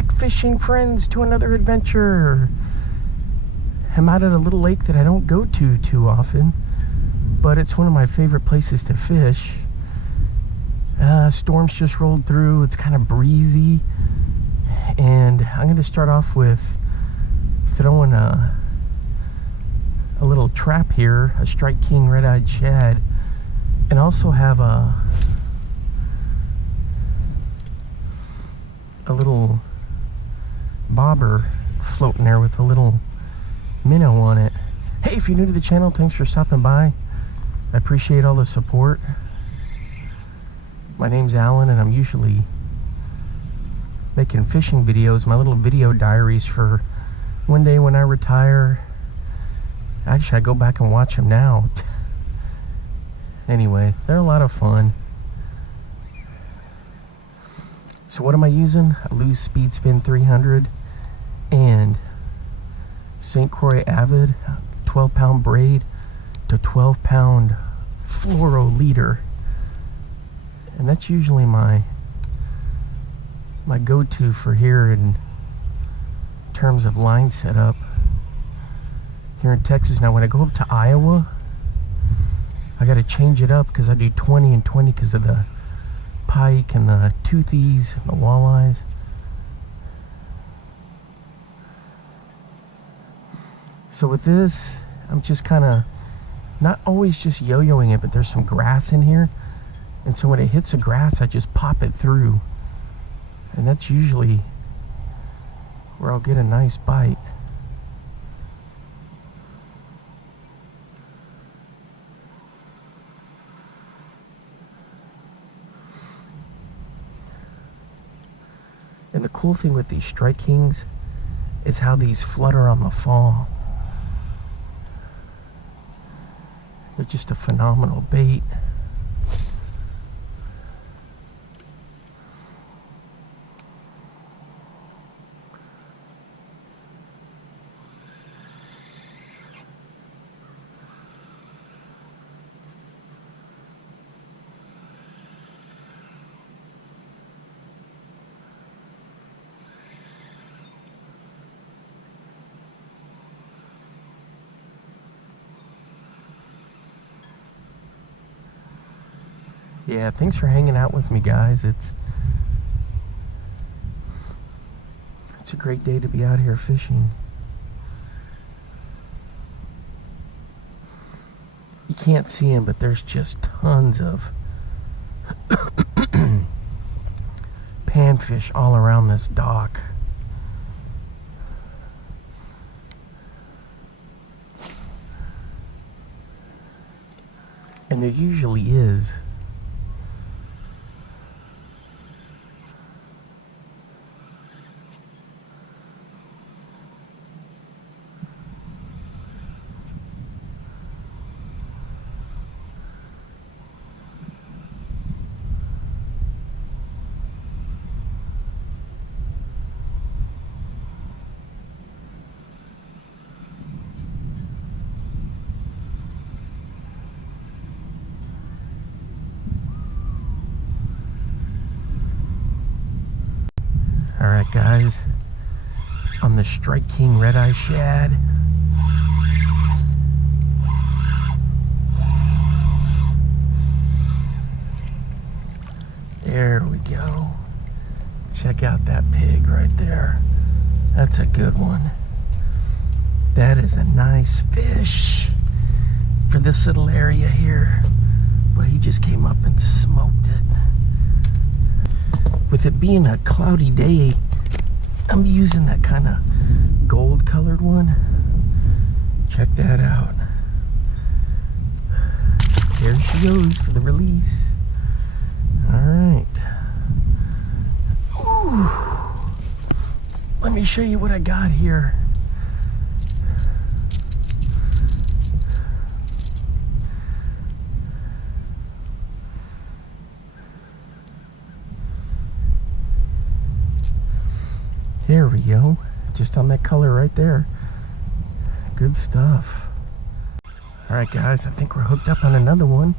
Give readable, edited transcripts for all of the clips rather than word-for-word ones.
back, fishing friends, to another adventure. I'm out at a little lake that I don't go to too often, but it's one of my favorite places to fish. Storms just rolled through. It's kind of breezy, and I'm going to start off with throwing a little trap here, a striped King Red Eyed Shad, and also have a little bobber floating there with a little minnow on it. Hey, if you're new to the channel, thanks for stopping by. I appreciate all the support. My name's Alan, and I'm usually making fishing videos, my little video diaries for one day when I retire. Actually, I go back and watch them now. Anyway, they're a lot of fun. So what am I using? A loose speed spin 300 and St. Croix Avid 12-pound braid to 12-pound fluoro leader, and that's usually my go-to for here in terms of line setup here in Texas. Now when I go up to Iowa, I got to change it up because I do 20 and 20 because of the pike and the toothies and the walleyes. So with this, I'm just kind of not always just yo-yoing it, but there's some grass in here, and so when it hits the grass, I just pop it through, and that's usually where I'll get a nice bite. And the cool thing with these Strike Kings is how these flutter on the fall. They're just a phenomenal bait. Yeah, thanks for hanging out with me, guys. It's a great day to be out here fishing. You can't see them, but there's just tons of panfish all around this dock. And there usually is. Alright guys, on the Strike King Red Eyed Shad. There we go. Check out that pig right there. That's a good one. That is a nice fish for this little area here. But he just came up and smoked it. With it being a cloudy day, I'm using that kind of gold colored one. Check that out. There she goes for the release. Alright. Let me show you what I got here. There we go. Just on that color right there. Good stuff. Alright guys, I think we're hooked up on another one.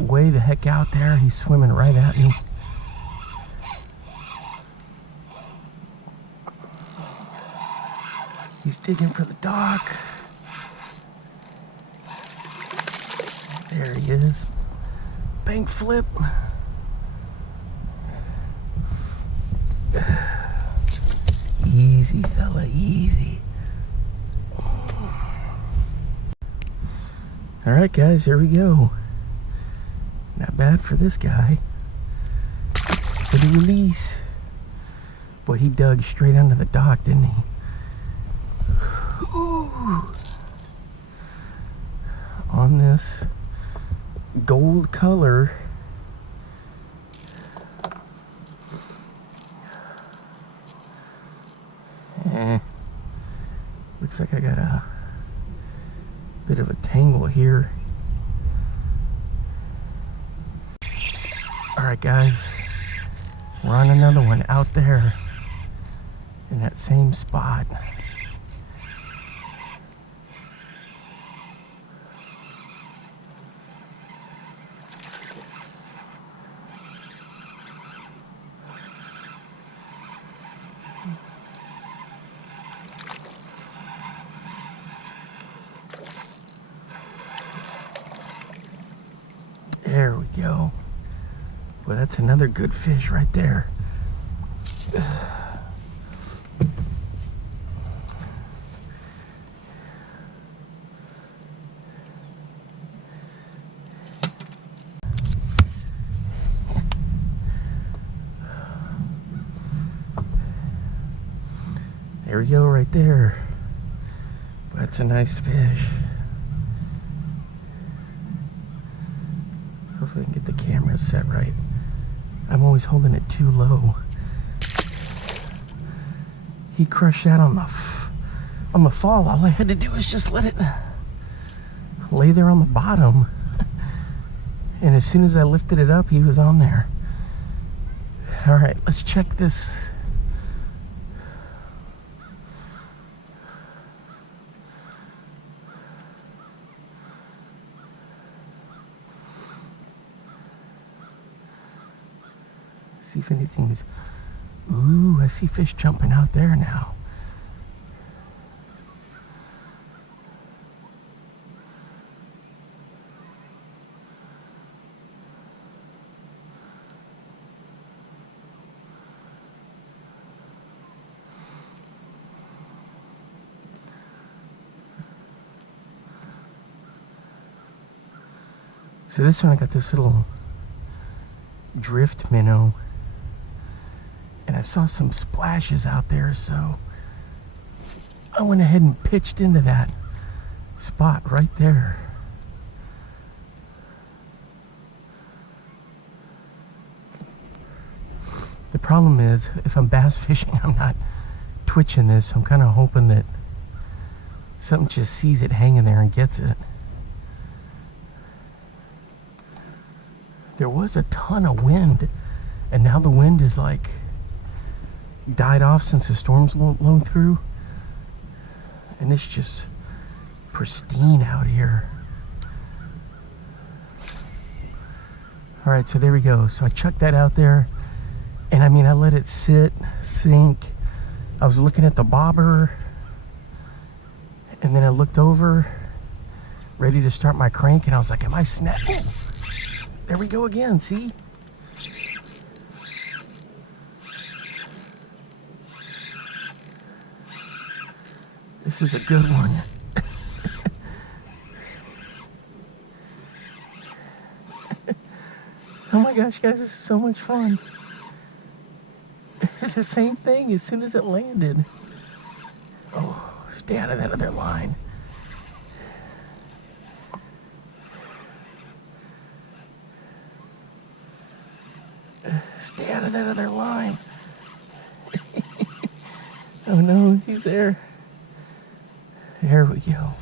Way the heck out there. He's swimming right at me. He's digging for the dock. There he is. Bank flip. Easy, fella, easy. Alright guys, here we go. Not bad for this guy. For the release. Boy, he dug straight under the dock, didn't he? Ooh. On this gold color. Looks like I got a bit of a tangle here. Alright guys, we're on another one out there in that same spot. There we go. Well, that's another good fish right there. There we go, right there. That's a nice fish. Hopefully I can get the camera set right. I'm always holding it too low. He crushed that on the fall. All I had to do was just let it lay there on the bottom. And as soon as I lifted it up, he was on there. All right, let's check this. See if anything's... Ooh, I see fish jumping out there now. So this one I got this little drift minnow. And I saw some splashes out there, so I went ahead and pitched into that spot right there. The problem is, if I'm bass fishing, I'm not twitching this. I'm kind of hoping that something just sees it hanging there and gets it. There was a ton of wind, and now the wind is like died off since the storm's blown through, and it's just pristine out here. All right, so there we go. So I chucked that out there, and I mean, I let it sit, sink. I was looking at the bobber, and then I looked over, ready to start my crank, and I was like, am I snapping? There we go again, see? This is a good one. Oh my gosh, guys, this is so much fun. The same thing as soon as it landed. Oh, stay out of that other line. Stay out of that other line. Oh no, he's there. There we go.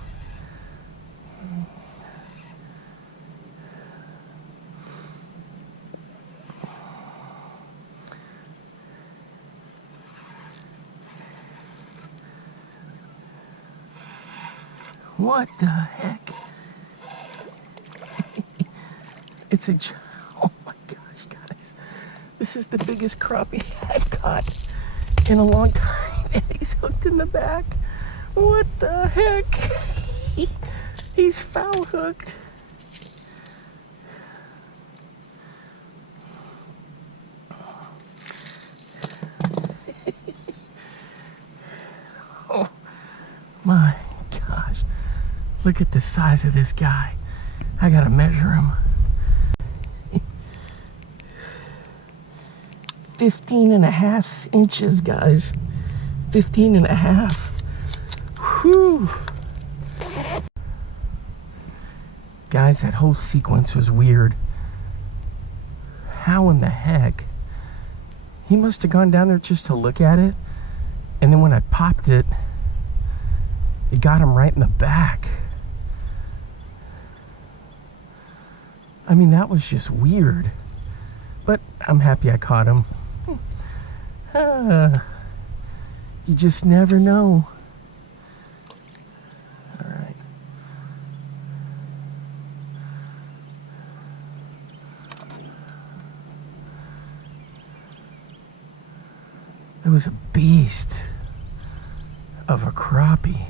What the heck? It's a... Oh my gosh, guys. This is the biggest crappie I've caught in a long time. And he's hooked in the back. What the heck? He's foul hooked. Oh my gosh. Look at the size of this guy. I gotta measure him. 15.5 inches, guys. 15.5. Whew. Guys, that whole sequence was weird. How in the heck? He must have gone down there just to look at it, and then when I popped it, it got him right in the back. I mean, that was just weird. But I'm happy I caught him. You just never know. All right. It was a beast of a crappie.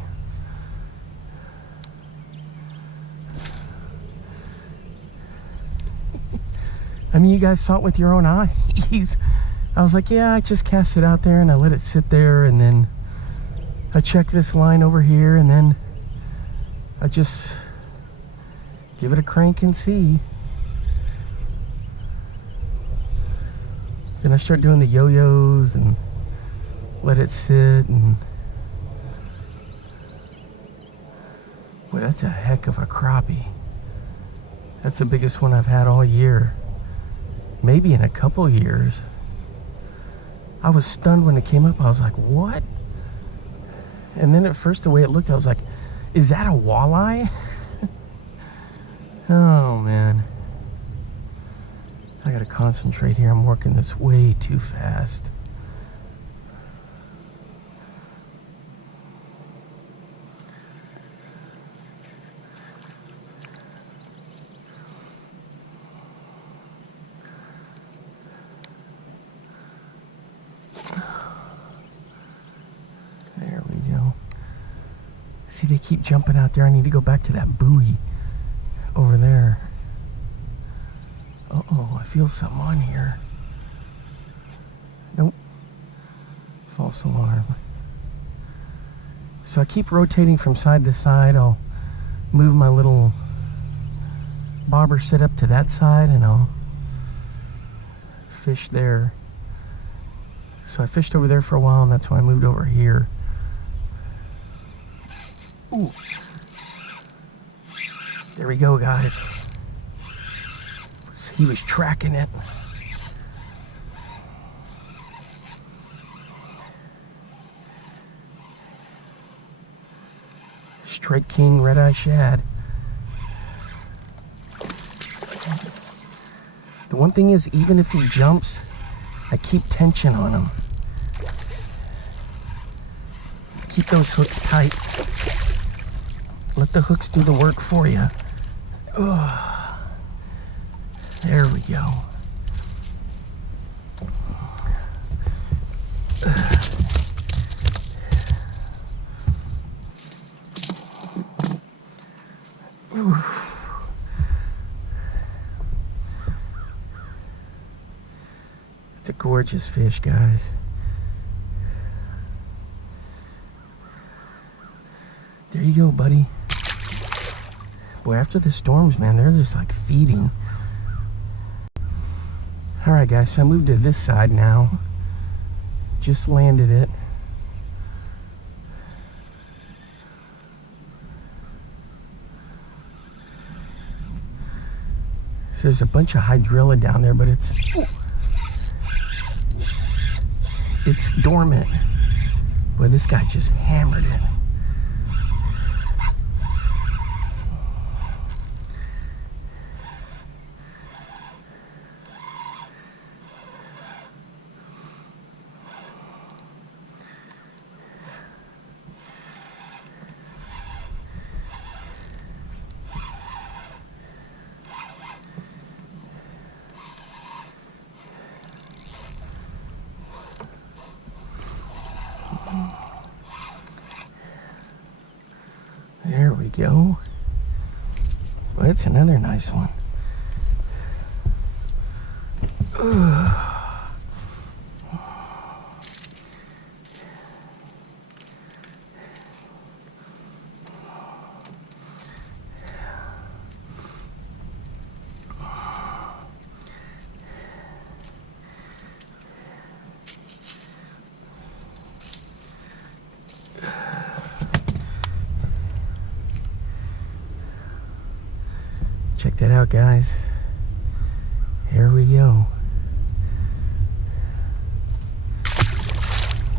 I mean, you guys saw it with your own eyes. I was like, yeah, I just cast it out there and I let it sit there, and then I check this line over here, and then I just give it a crank and see. Then I start doing the yo-yos and let it sit, and boy, that's a heck of a crappie. That's the biggest one I've had all year. Maybe in a couple years. I was stunned when it came up. I was like, what? And then at first, the way it looked, I was like, is that a walleye? Oh, man. I gotta concentrate here. I'm working this way too fast. See, they keep jumping out there. I need to go back to that buoy over there. Uh-oh, I feel something on here. Nope. False alarm. So I keep rotating from side to side. I'll move my little bobber set up to that side, and I'll fish there. So I fished over there for a while, and that's why I moved over here. Ooh. There we go, guys. So he was tracking it. Straight King Red Eyed Shad. The one thing is, even if he jumps, I keep tension on him. Keep those hooks tight. Let the hooks do the work for you. Oh, there we go. It's a gorgeous fish, guys. There you go, buddy. Boy, after the storms, man, they're just like feeding. All right, guys, so I moved to this side now. Just landed it. So there's a bunch of hydrilla down there, but it's dormant. Boy, this guy just hammered it. There we go. Well, it's another nice one. Check that out, guys. Here we go.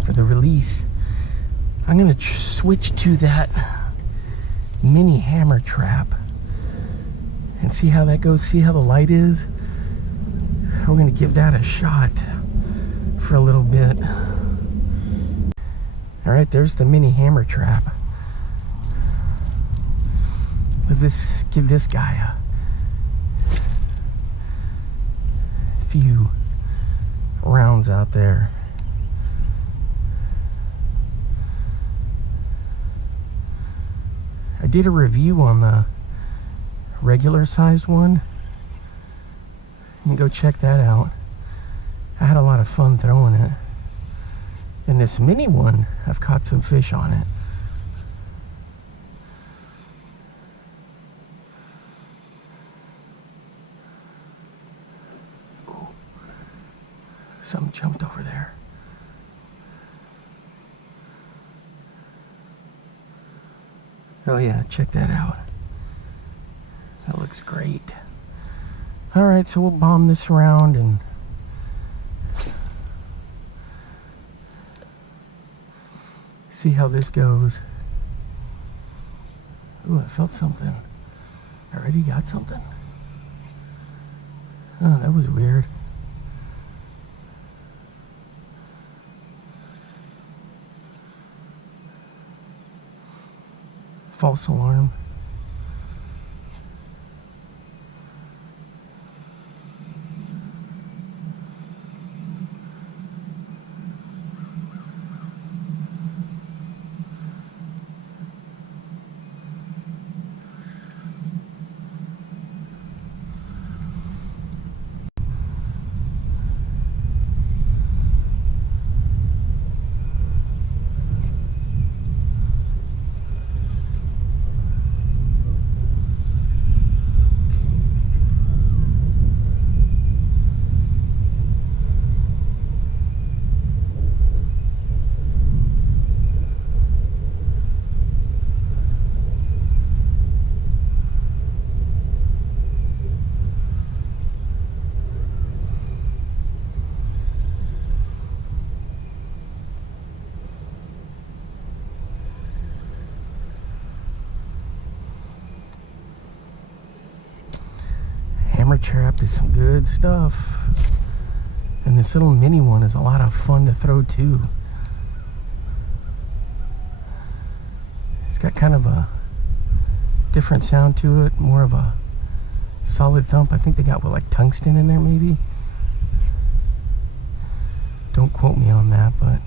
For the release, I'm gonna switch to that mini hammer trap and see how that goes. See how the light is? We're gonna give that a shot for a little bit. All right, there's the mini hammer trap. Give this guy a few rounds out there. I did a review on the regular sized one. You can go check that out. I had a lot of fun throwing it. And this mini one, I've caught some fish on it. Something jumped over there. Oh yeah, check that out. That looks great. All right, so we'll bomb this around and see how this goes. Ooh, I felt something. I already got something. Oh, that was weird. False alarm. Hammer trap is some good stuff, and this little mini one is a lot of fun to throw too. It's got kind of a different sound to it, more of a solid thump. I think they got like tungsten in there maybe. Don't quote me on that, but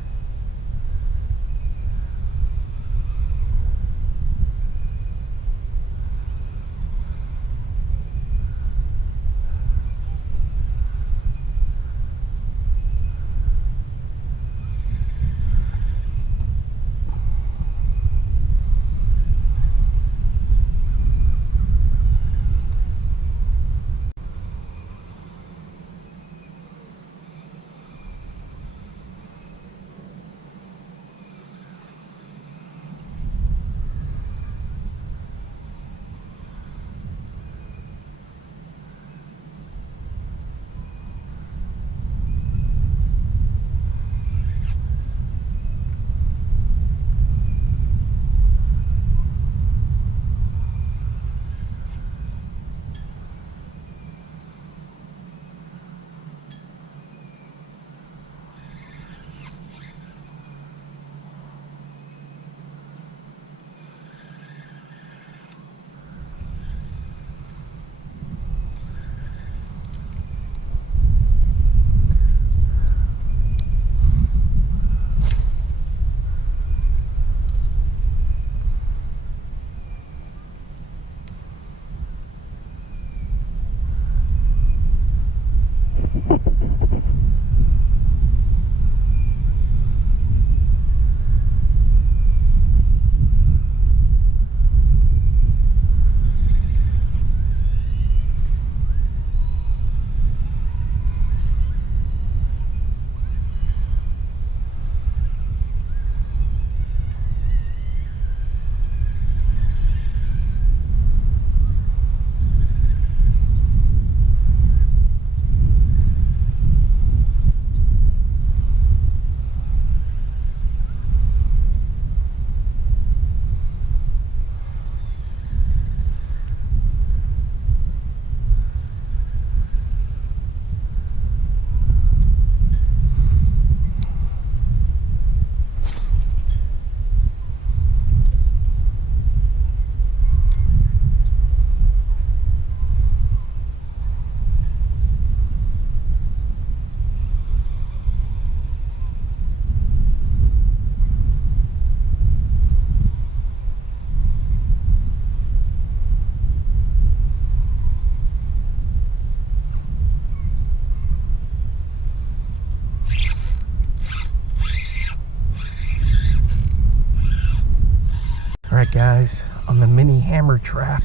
guys, on the mini hammer trap.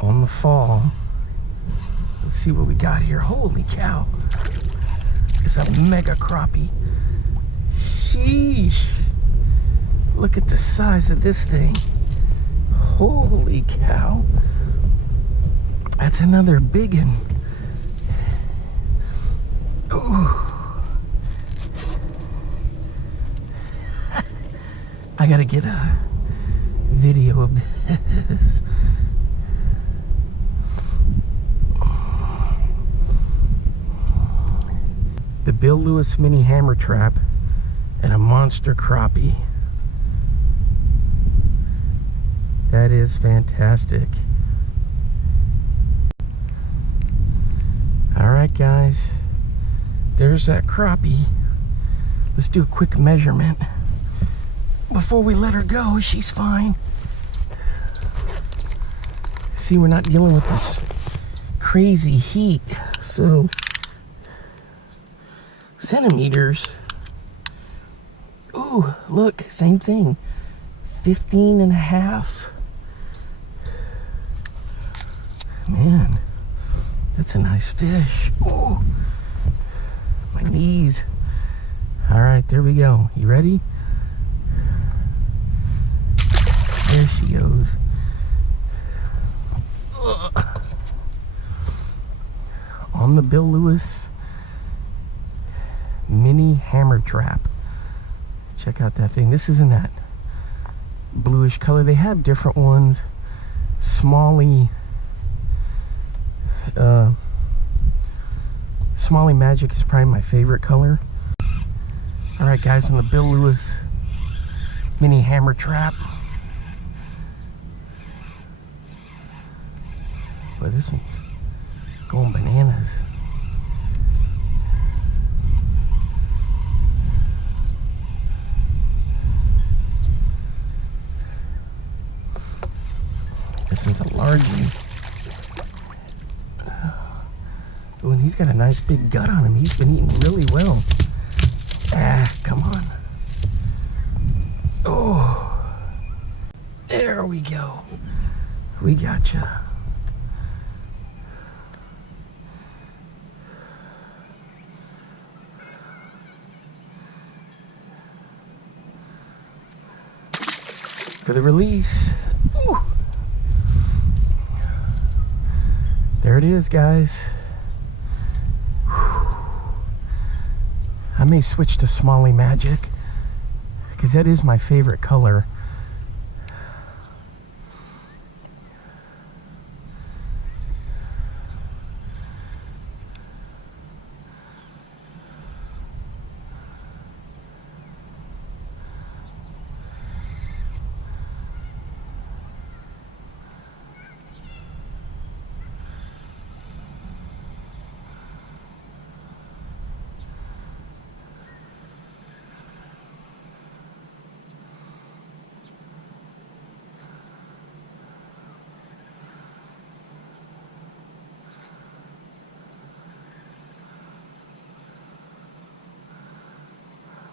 On the fall. Let's see what we got here. Holy cow. It's a mega crappie. Sheesh. Look at the size of this thing. Holy cow. That's another big one. Ooh. I gotta get a video of this. The Bill Lewis mini hammer trap and a monster crappie. That is fantastic. Alright guys, there's that crappie. Let's do a quick measurement before we let her go. She's fine. See, we're not dealing with this crazy heat, so centimeters. Ooh, look, same thing. 15 and a half. Man, that's a nice fish. Ooh, my knees. All right, there we go. You ready? There she goes. Ugh. On the Bill Lewis mini hammer trap. Check out that thing. This isn't that bluish color. They have different ones. Smalley Magic is probably my favorite color. All right guys, on the Bill Lewis mini hammer trap. Boy, this one's going bananas. This one's a largie. Oh, and he's got a nice big gut on him. He's been eating really well. Ah, come on. Oh, there we go. We gotcha. For the release. Ooh. There it is, guys. I may switch to Smalley Magic because that is my favorite color.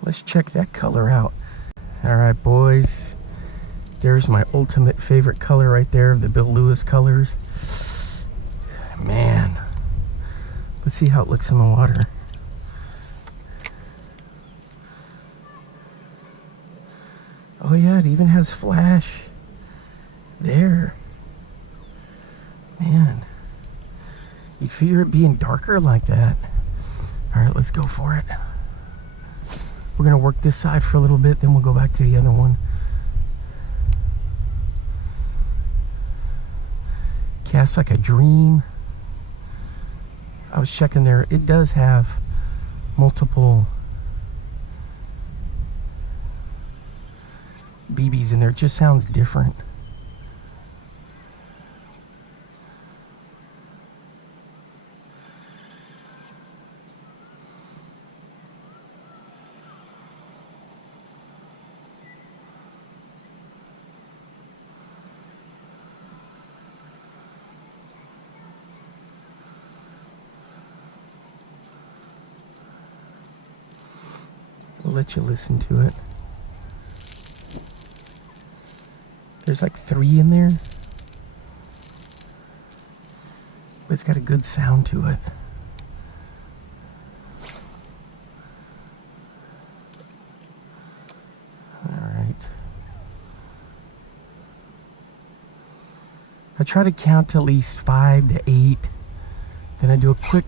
Let's check that color out. All right, boys. There's my ultimate favorite color right there, the Bill Lewis colors. Man, let's see how it looks in the water. Oh yeah, it even has flash there. Man, you'd figure it being darker like that. All right, let's go for it. We're gonna work this side for a little bit, then we'll go back to the other one. Cast like a dream. I was checking there, it does have multiple BBs in there. It just sounds different. let you listen to it. There's like 3 in there. But it's got a good sound to it. Alright. I try to count to at least 5 to 8. Then I do a quick...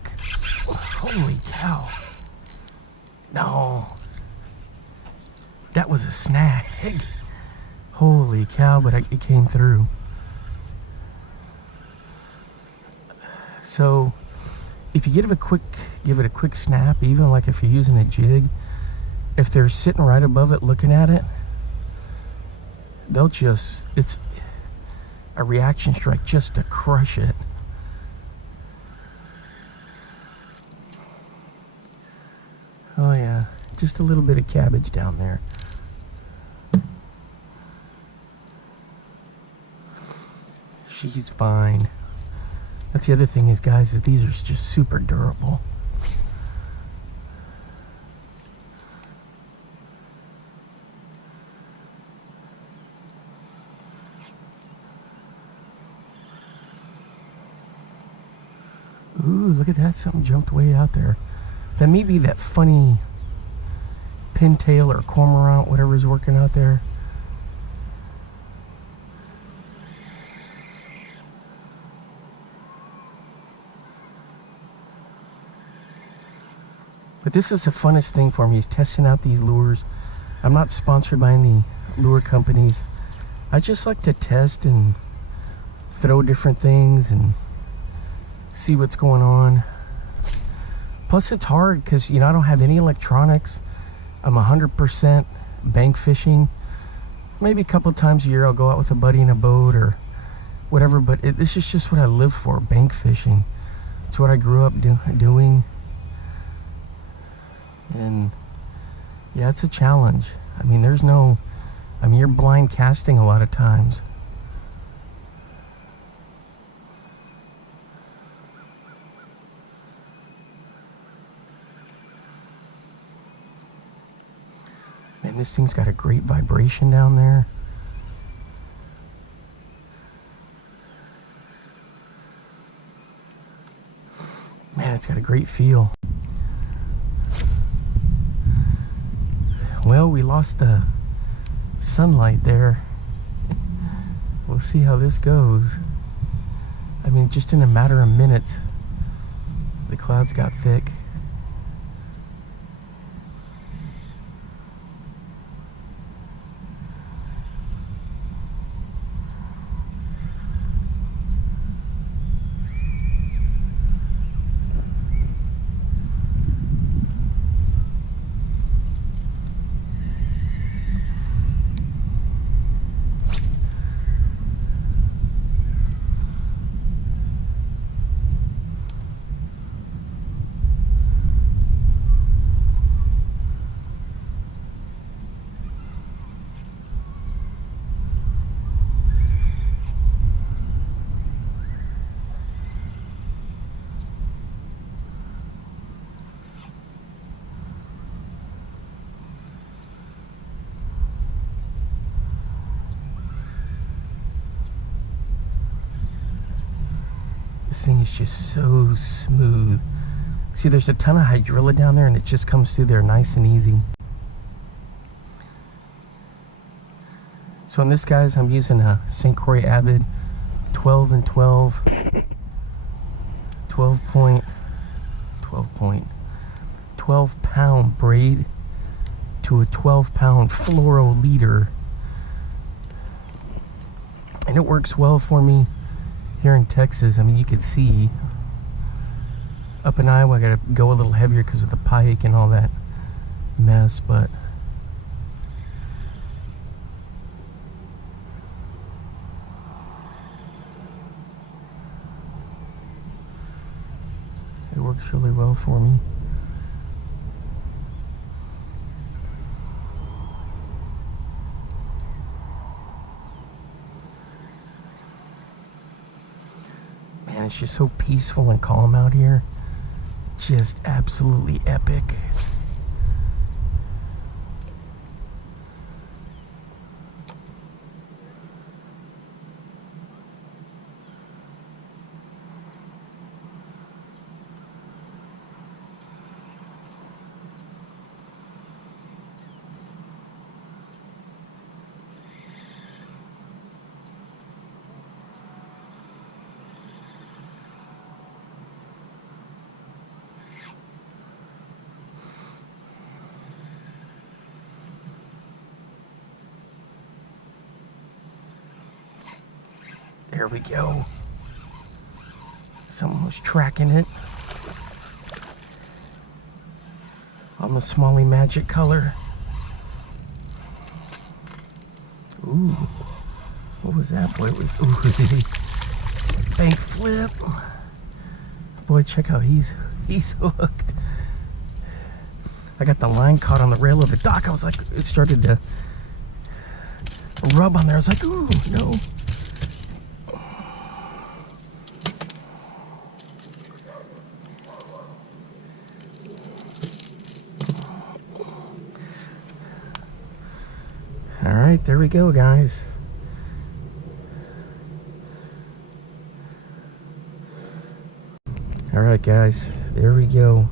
Holy cow. No. That was a snag. Holy cow, but it came through. So, if you give it a quick snap, even like if you're using a jig, if they're sitting right above it looking at it, they'll just, it's a reaction strike just to crush it. Oh yeah, just a little bit of cabbage down there. She's fine. That's the other thing is, guys, is these are just super durable. Ooh, look at that, something jumped way out there. That may be that funny pintail or cormorant, whatever's working out there. But this is the funnest thing for me, is testing out these lures. I'm not sponsored by any lure companies. I just like to test and throw different things and see what's going on. Plus it's hard because, you know, I don't have any electronics. I'm 100% bank fishing. Maybe a couple times a year I'll go out with a buddy in a boat or whatever, but this is just what I live for, bank fishing. It's what I grew up doing. And yeah, it's a challenge. I mean, you're blind casting a lot of times. Man, this thing's got a great vibration down there. Man, it's got a great feel. Well, we lost the sunlight there. We'll see how this goes. I mean, just in a matter of minutes, the clouds got thick. This thing is just so smooth. See, there's a ton of hydrilla down there and it just comes through there nice and easy. So on this, guys, I'm using a St. Croix Avid 12 and 12 pound braid to a 12-pound fluoro leader. And it works well for me here in Texas. I mean, you can see up in Iowa I gotta go a little heavier because of the pike and all that mess, but it works really well for me. Man, it's just so peaceful and calm out here. Just absolutely epic. There we go. Someone was tracking it on the Smalley Magic color. Ooh, what was that, boy? It was, ooh, bank flip. Boy, check out, he's hooked. I got the line caught on the rail of the dock. I was like, it started to rub on there. I was like, ooh, no. All right, there we go, guys. All right, guys, there we go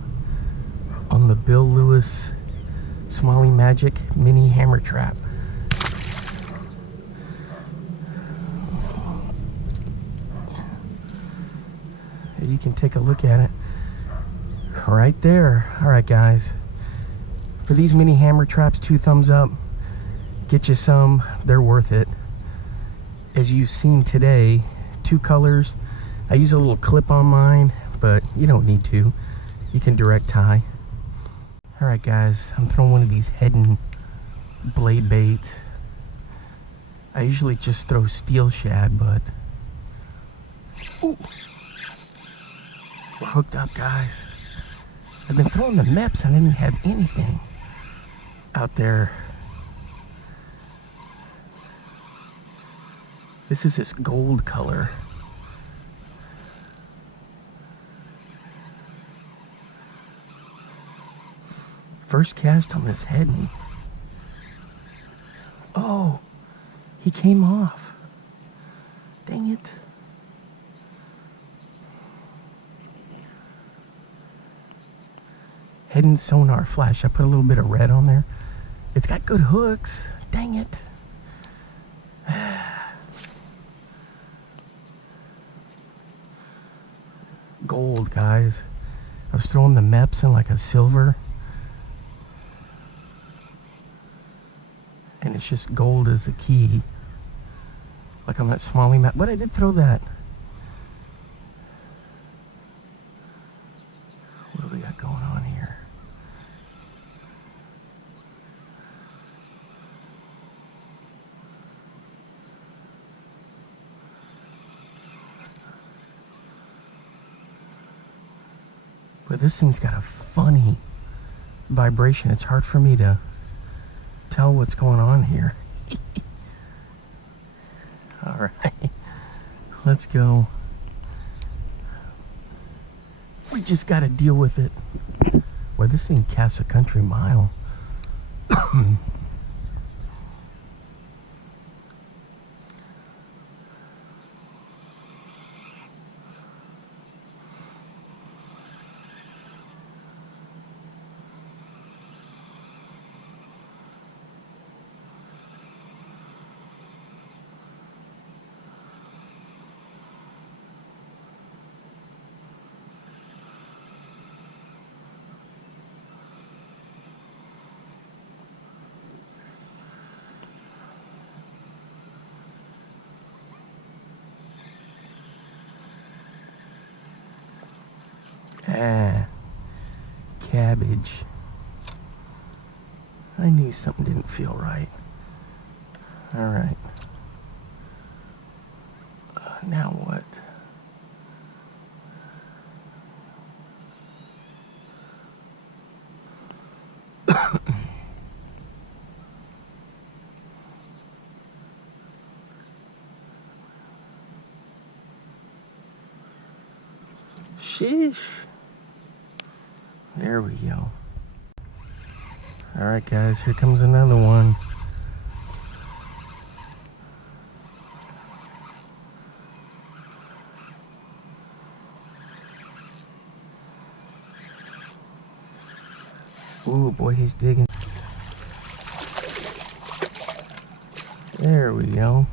on the Bill Lewis Smalley Magic mini hammer trap. You can take a look at it right there. All right, guys, for these mini hammer traps, 2 thumbs up. Get you some, they're worth it. As you've seen today, 2 colors. I use a little clip on mine, but you don't need to. You can direct tie. All right, guys, I'm throwing one of these head blade baits. I usually just throw steel shad, but ooh, we're hooked up, guys. I've been throwing the MEPs and I didn't have anything out there. This is this gold color. First cast on this head. Oh, he came off. Dang it. Head and sonar flash. I put a little bit of red on there. It's got good hooks. Dang it. Gold, guys. I was throwing the MEPs in like a silver, and it's just gold as a key, like on that Smalley map. But I did throw that. What do we got going on here? But this thing's got a funny vibration. It's hard for me to tell what's going on here. All right, let's go. We just got to deal with it. Well, this thing casts a country mile. Ah, cabbage. I knew something didn't feel right. All right. Now what? Sheesh. There we go. All right, guys, here comes another one. Ooh, boy, he's digging. There we go.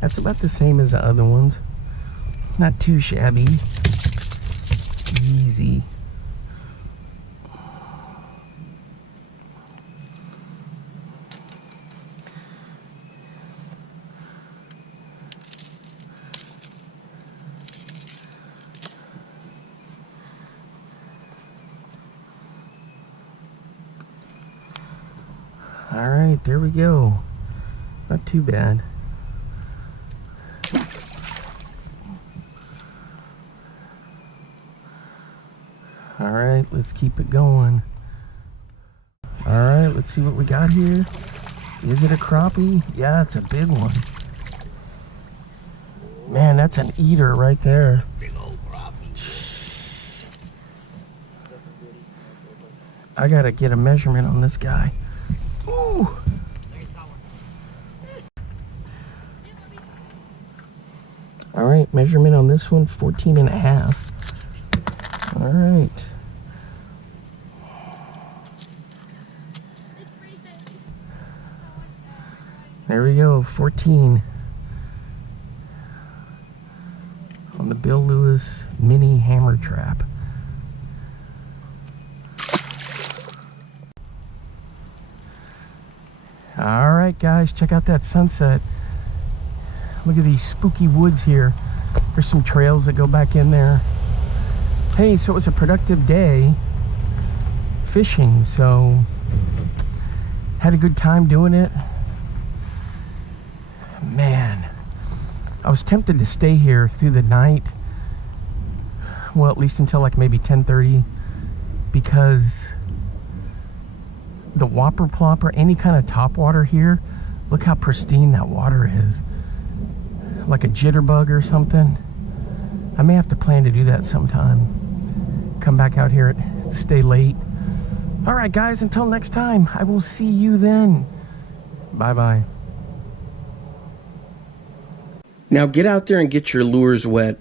That's about the same as the other ones. Not too shabby. Easy. All right, there we go. Not too bad. All right, let's keep it going. All right, let's see what we got here. Is it a crappie? Yeah, it's a big one. Man, that's an eater right there. Big old crappie. I gotta get a measurement on this guy. Ooh. All right, measurement on this one, 14 and a half. All right. There we go, 14. On the Bill Lewis mini hammer trap. All right, guys, check out that sunset. Look at these spooky woods here. There's some trails that go back in there. Hey, so it was a productive day fishing, so had a good time doing it. Man, I was tempted to stay here through the night. Well, at least until like maybe 10:30, because the whopper plopper, any kind of top water here, look how pristine that water is. Like a jitterbug or something. I may have to plan to do that sometime. Come back out here and stay late. All right, guys, until next time, I will see you then. Bye-bye. Now get out there and get your lures wet.